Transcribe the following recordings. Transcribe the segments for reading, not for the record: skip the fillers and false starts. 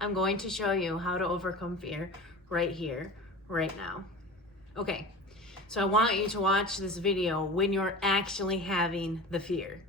I'm going to show you how to overcome fear right here, right now. Okay, so I want you to watch this video when you're actually having the fear.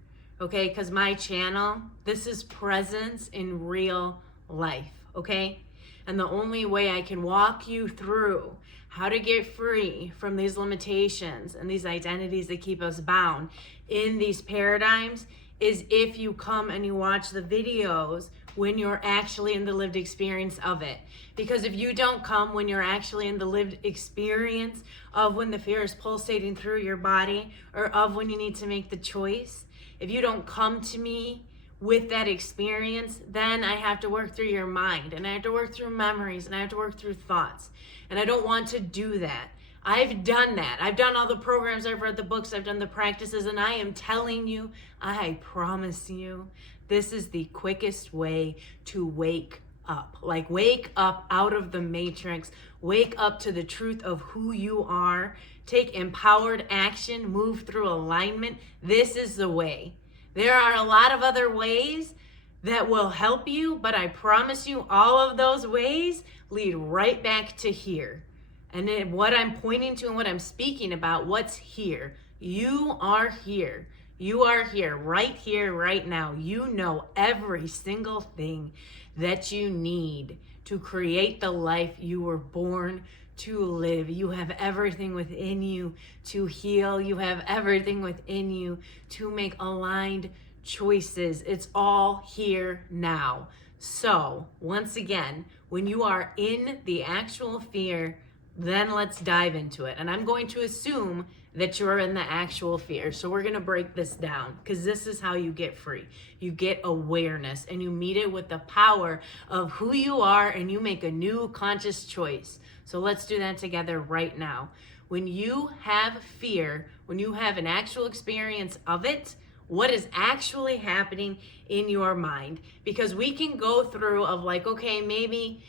Okay, because my channel, this is presence in real life. Okay, and the only way I can walk you through how to get free from these limitations and these identities that keep us bound in these paradigms is if you come and you watch the videos when you're actually in the lived experience of it. Because if you don't come when you're actually in the lived experience of when the fear is pulsating through your body, or of when you need to make the choice, if you don't come to me with that experience, then I have to work through your mind, and I have to work through memories, and I have to work through thoughts. And I don't want to do that. I've done that. I've done all the programs, I've read the books, I've done the practices, and I am telling you, I promise you, this is the quickest way to wake up. Like, wake up out of the matrix, wake up to the truth of who you are, take empowered action, move through alignment. This is the way. There are a lot of other ways that will help you, but I promise you, all of those ways lead right back to here. And then what I'm pointing to and what I'm speaking about, what's here. You are here. You are here, right now. You know every single thing that you need to create the life you were born to live. You have everything within you to heal. You have everything within you to make aligned choices. It's all here now. So, once again, when you are in the actual fear, then let's dive into it. And I'm going to assume that you're in the actual fear. So we're going to break this down, because this is how you get free. You get awareness, and you meet it with the power of who you are, and you make a new conscious choice. So let's do that together right now. When you have fear, when you have an actual experience of it, what is actually happening in your mind? Because we can go through of like, okay, maybe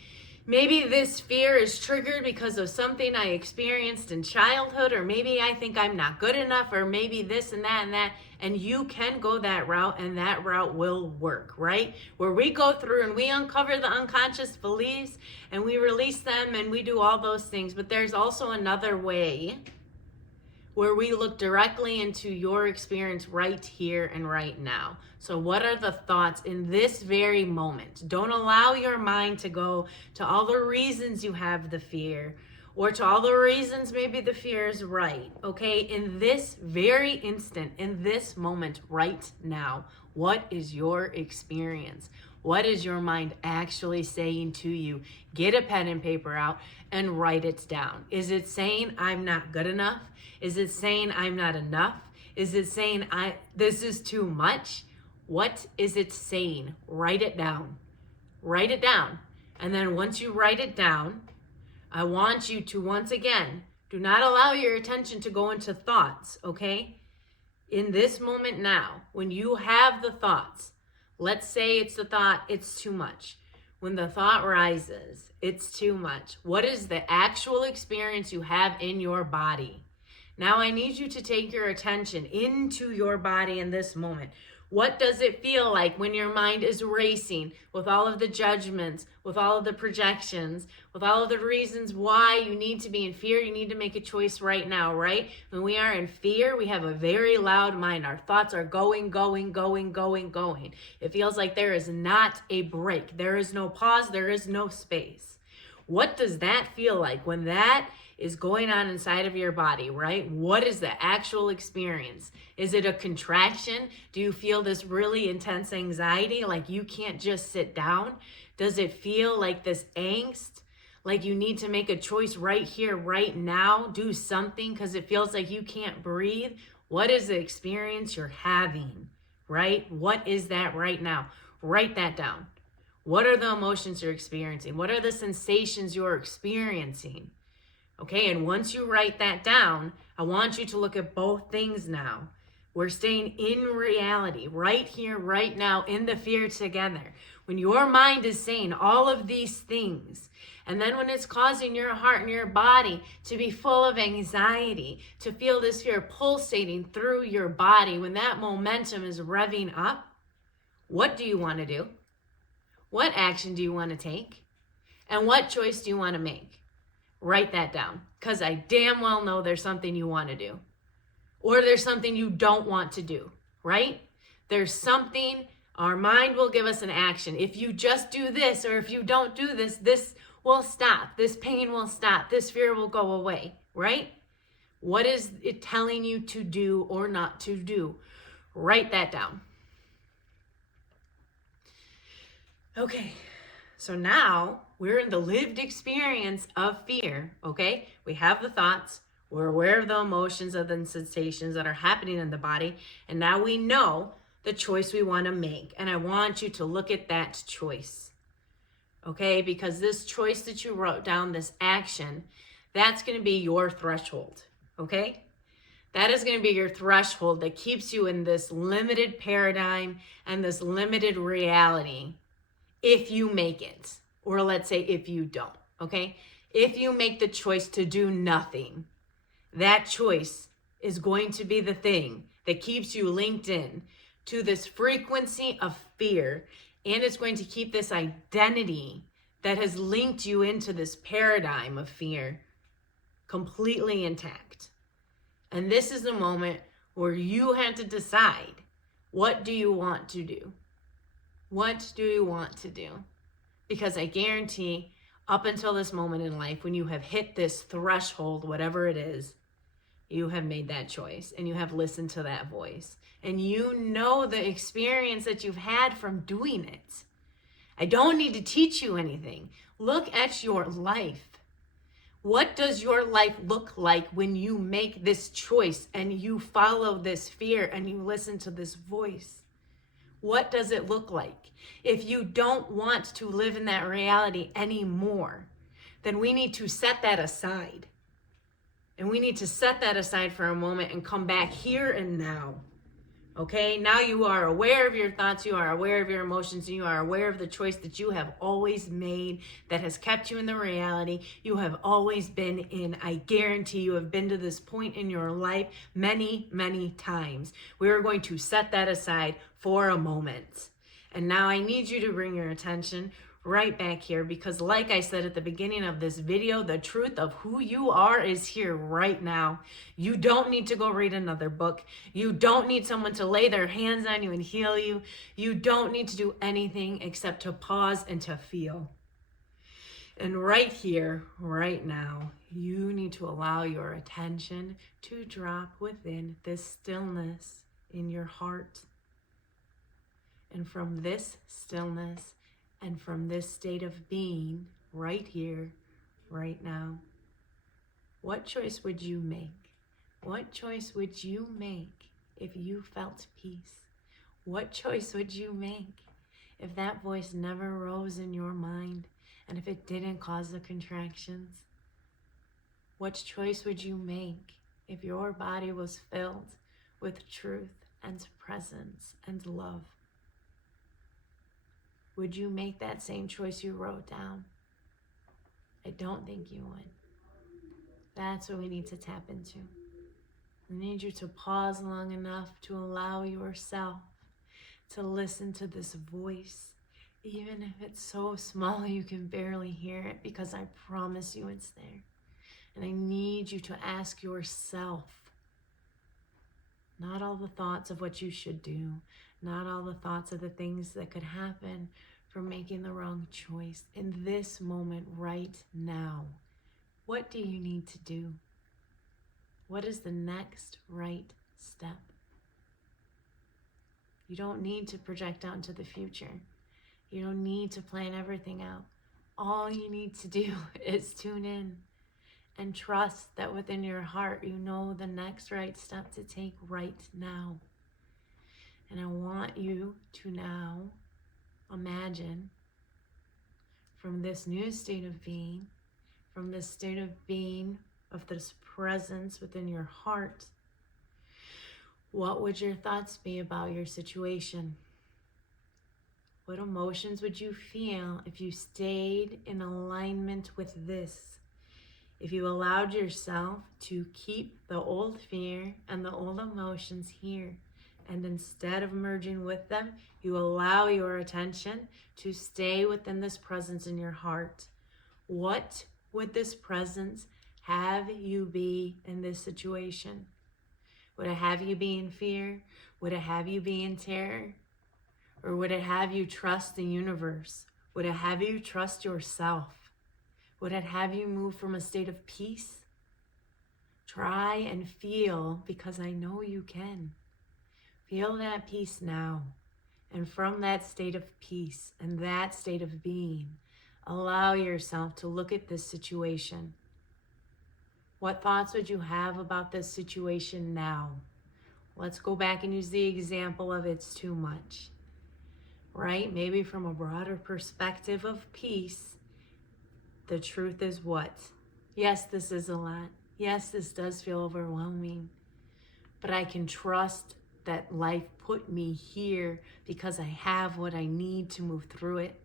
this fear is triggered because of something I experienced in childhood, or maybe I think I'm not good enough, or maybe this and that, and you can go that route, and that route will work, right? Where we go through and we uncover the unconscious beliefs and we release them and we do all those things. But there's also another way where we look directly into your experience right here and right now. So what are the thoughts in this very moment? Don't allow your mind to go to all the reasons you have the fear, or to all the reasons maybe the fear is right, okay? In this very instant, in this moment right now, what is your experience? What is your mind actually saying to you? Get a pen and paper out and write it down. Is it saying I'm not good enough? Is it saying I'm not enough? Is it saying this is too much? What is it saying? Write it down. Write it down. And then once you write it down, I want you to, once again, do not allow your attention to go into thoughts, okay? In this moment now, when you have the thoughts, let's say it's the thought, it's too much. When the thought rises, it's too much. What is the actual experience you have in your body? Now I need you to take your attention into your body in this moment. What does it feel like when your mind is racing with all of the judgments, with all of the projections, with all of the reasons why you need to be in fear? You need to make a choice right now, right? When we are in fear, we have a very loud mind. Our thoughts are going. It feels like there is not a break. There is no pause. There is no space. What does that feel like when that is going on inside of your body, right? What is the actual experience? Is it a contraction? Do you feel this really intense anxiety, like you can't just sit down? Does it feel like this angst, like you need to make a choice right here, right now, do something because it feels like you can't breathe? What is the experience you're having, right? What is that right now? Write that down. What are the emotions you're experiencing? What are the sensations you're experiencing? Okay, and once you write that down, I want you to look at both things now. We're staying in reality, right here, right now, in the fear together. When your mind is saying all of these things, and then when it's causing your heart and your body to be full of anxiety, to feel this fear pulsating through your body, when that momentum is revving up, what do you want to do? What action do you want to take? And what choice do you want to make? Write that down, because I damn well know there's something you want to do, or there's something you don't want to do, right? There's something, our mind will give us an action. If you just do this, or if you don't do this, this will stop. This pain will stop. This fear will go away, right? What is it telling you to do or not to do? Write that down. Okay, so now we're in the lived experience of fear, okay? We have the thoughts, we're aware of the emotions, of the sensations that are happening in the body, and now we know the choice we want to make. And I want you to look at that choice, okay? Because this choice that you wrote down, this action, that's going to be your threshold, okay? That is going to be your threshold that keeps you in this limited paradigm and this limited reality if you make it. Or let's say if you don't, okay? If you make the choice to do nothing, that choice is going to be the thing that keeps you linked in to this frequency of fear, and it's going to keep this identity that has linked you into this paradigm of fear completely intact. And this is the moment where you have to decide, what do you want to do? What do you want to do? Because I guarantee up until this moment in life, when you have hit this threshold, whatever it is, you have made that choice and you have listened to that voice. And you know the experience that you've had from doing it. I don't need to teach you anything. Look at your life. What does your life look like when you make this choice and you follow this fear and you listen to this voice? What does it look like? If you don't want to live in that reality anymore, then we need to set that aside. And we need to set that aside for a moment and come back here and now. Okay, now you are aware of your thoughts, you are aware of your emotions, and you are aware of the choice that you have always made that has kept you in the reality you have always been in. I guarantee you have been to this point in your life many, many times. We are going to set that aside for a moment. And now I need you to bring your attention right back here, because like I said at the beginning of this video, the truth of who you are is here right now. You don't need to go read another book. You don't need someone to lay their hands on you and heal you. You don't need to do anything except to pause and to feel. And right here, right now, you need to allow your attention to drop within this stillness in your heart. And from this stillness, and from this state of being right here, right now, what choice would you make? What choice would you make if you felt peace? What choice would you make if that voice never rose in your mind and if it didn't cause the contractions? What choice would you make if your body was filled with truth and presence and love? Would you make that same choice you wrote down? I don't think you would. That's what we need to tap into. I need you to pause long enough to allow yourself to listen to this voice, even if it's so small you can barely hear it, because I promise you it's there. And I need you to ask yourself, not all the thoughts of what you should do, not all the thoughts of the things that could happen from making the wrong choice. In this moment right now, what do you need to do? What is the next right step? You don't need to project out into the future. You don't need to plan everything out. All you need to do is tune in and trust that within your heart, you know the next right step to take right now. And I want you to now imagine, from this new state of being, from this state of being of this presence within your heart, what would your thoughts be about your situation? What emotions would you feel if you stayed in alignment with this? If you allowed yourself to keep the old fear and the old emotions here And instead of merging with them, you allow your attention to stay within this presence in your heart. What would this presence have you be in this situation? Would it have you be in fear? Would it have you be in terror? Or would it have you trust the universe? Would it have you trust yourself? Would it have you move from a state of peace? Try and feel, because I know you can. Feel that peace now. And from that state of peace and that state of being, allow yourself to look at this situation. What thoughts would you have about this situation now? Let's go back and use the example of it's too much, right? Maybe from a broader perspective of peace, the truth is what? Yes, this is a lot. Yes, this does feel overwhelming, but I can trust that life put me here because I have what I need to move through it.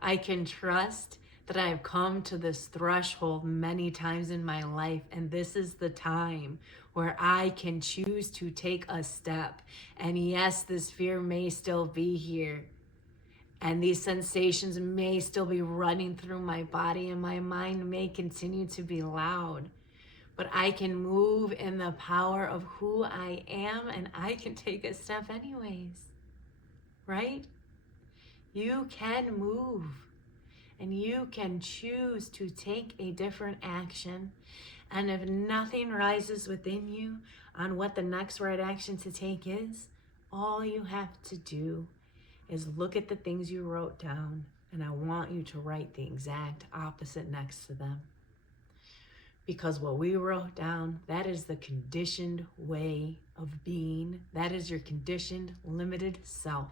I can trust that I have come to this threshold many times in my life, and this is the time where I can choose to take a step. And yes, this fear may still be here, and these sensations may still be running through my body, and my mind may continue to be loud. But I can move in the power of who I am, and I can take a step anyways, right? You can move, and you can choose to take a different action. And if nothing rises within you on what the next right action to take is, all you have to do is look at the things you wrote down, and I want you to write the exact opposite next to them. Because what we wrote down, that is the conditioned way of being. That is your conditioned, limited self.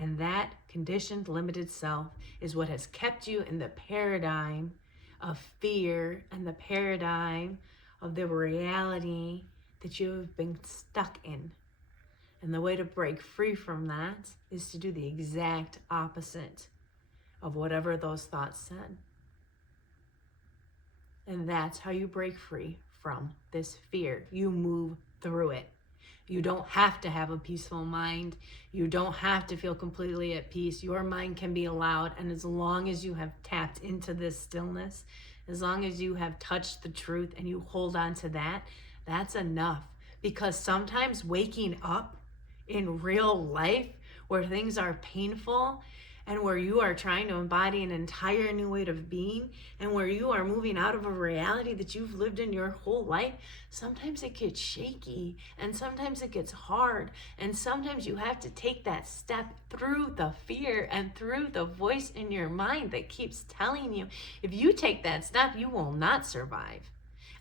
And that conditioned, limited self is what has kept you in the paradigm of fear and the paradigm of the reality that you have been stuck in. And the way to break free from that is to do the exact opposite of whatever those thoughts said. And that's how you break free from this fear. You move through it. You don't have to have a peaceful mind. You don't have to feel completely at peace. Your mind can be loud. And as long as you have tapped into this stillness, as long as you have touched the truth and you hold on to that, that's enough. Because sometimes waking up in real life where things are painful and where you are trying to embody an entire new way of being, and where you are moving out of a reality that you've lived in your whole life, sometimes it gets shaky, and sometimes it gets hard, and sometimes you have to take that step through the fear and through the voice in your mind that keeps telling you, if you take that step, you will not survive.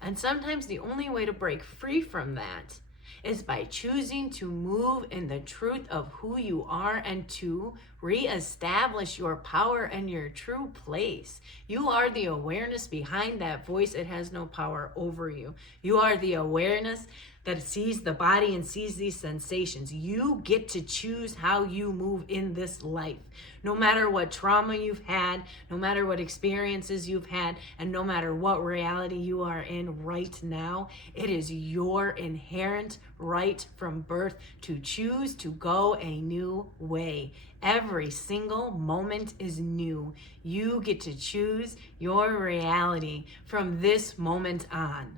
And sometimes the only way to break free from that is by choosing to move in the truth of who you are and to reestablish your power and your true place. You are the awareness behind that voice. It has no power over you. You are the awareness that sees the body and sees these sensations. You get to choose how you move in this life. No matter what trauma you've had, no matter what experiences you've had, and no matter what reality you are in right now, it is your inherent right from birth to choose to go a new way. Every single moment is new. You get to choose your reality from this moment on.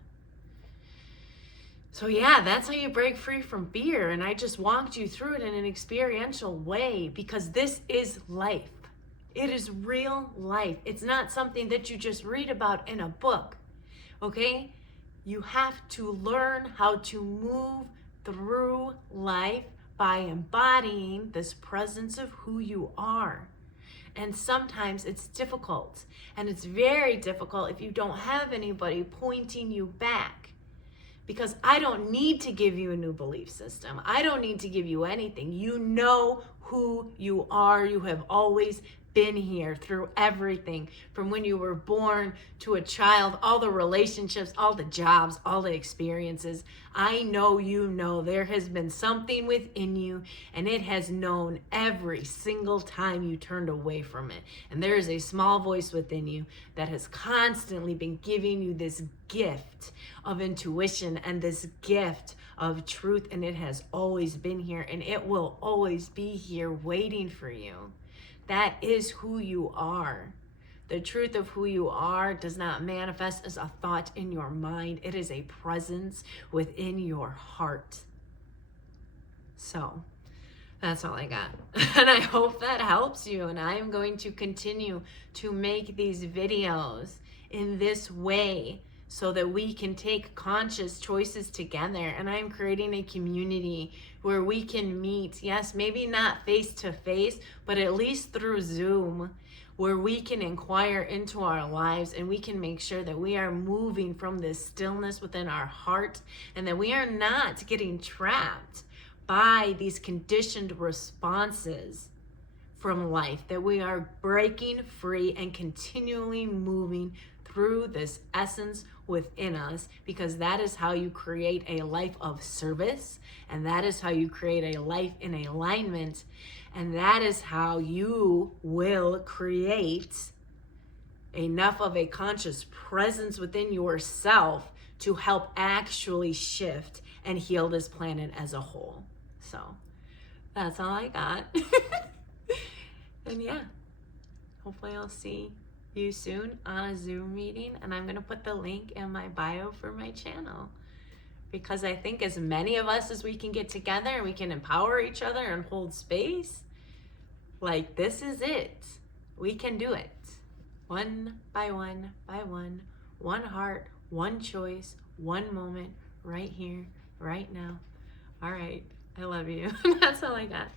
So yeah, that's how you break free from fear. And I just walked you through it in an experiential way because this is life. It is real life. It's not something that you just read about in a book, okay? You have to learn how to move through life by embodying this presence of who you are. And sometimes it's difficult. And it's very difficult if you don't have anybody pointing you back. Because I don't need to give you a new belief system. I don't need to give you anything. You know who you are. You have always been here through everything, from when you were born to a child, all the relationships, all the jobs, all the experiences. I know you know there has been something within you, and it has known every single time you turned away from it. And there is a small voice within you that has constantly been giving you this gift of intuition and this gift of truth, and it has always been here, and it will always be here waiting for you. That is who you are. The truth of who you are does not manifest as a thought in your mind. It is a presence within your heart. So that's all I got. And I hope that helps you. And I am going to continue to make these videos in this way so that we can take conscious choices together. And I'm creating a community where we can meet, yes, maybe not face to face, but at least through Zoom, where we can inquire into our lives and we can make sure that we are moving from this stillness within our heart, and that we are not getting trapped by these conditioned responses from life, that we are breaking free and continually moving through this essence within us, because that is how you create a life of service, and that is how you create a life in alignment, and that is how you will create enough of a conscious presence within yourself to help actually shift and heal this planet as a whole. So that's all I got. And yeah, hopefully I'll see you soon on a Zoom meeting, and I'm gonna put the link in my bio for my channel, because I think as many of us as we can get together and we can empower each other and hold space, like, this is it. We can do it. One by one by one heart, one choice, one moment, right here, right now. All right, I love you. That's all I got.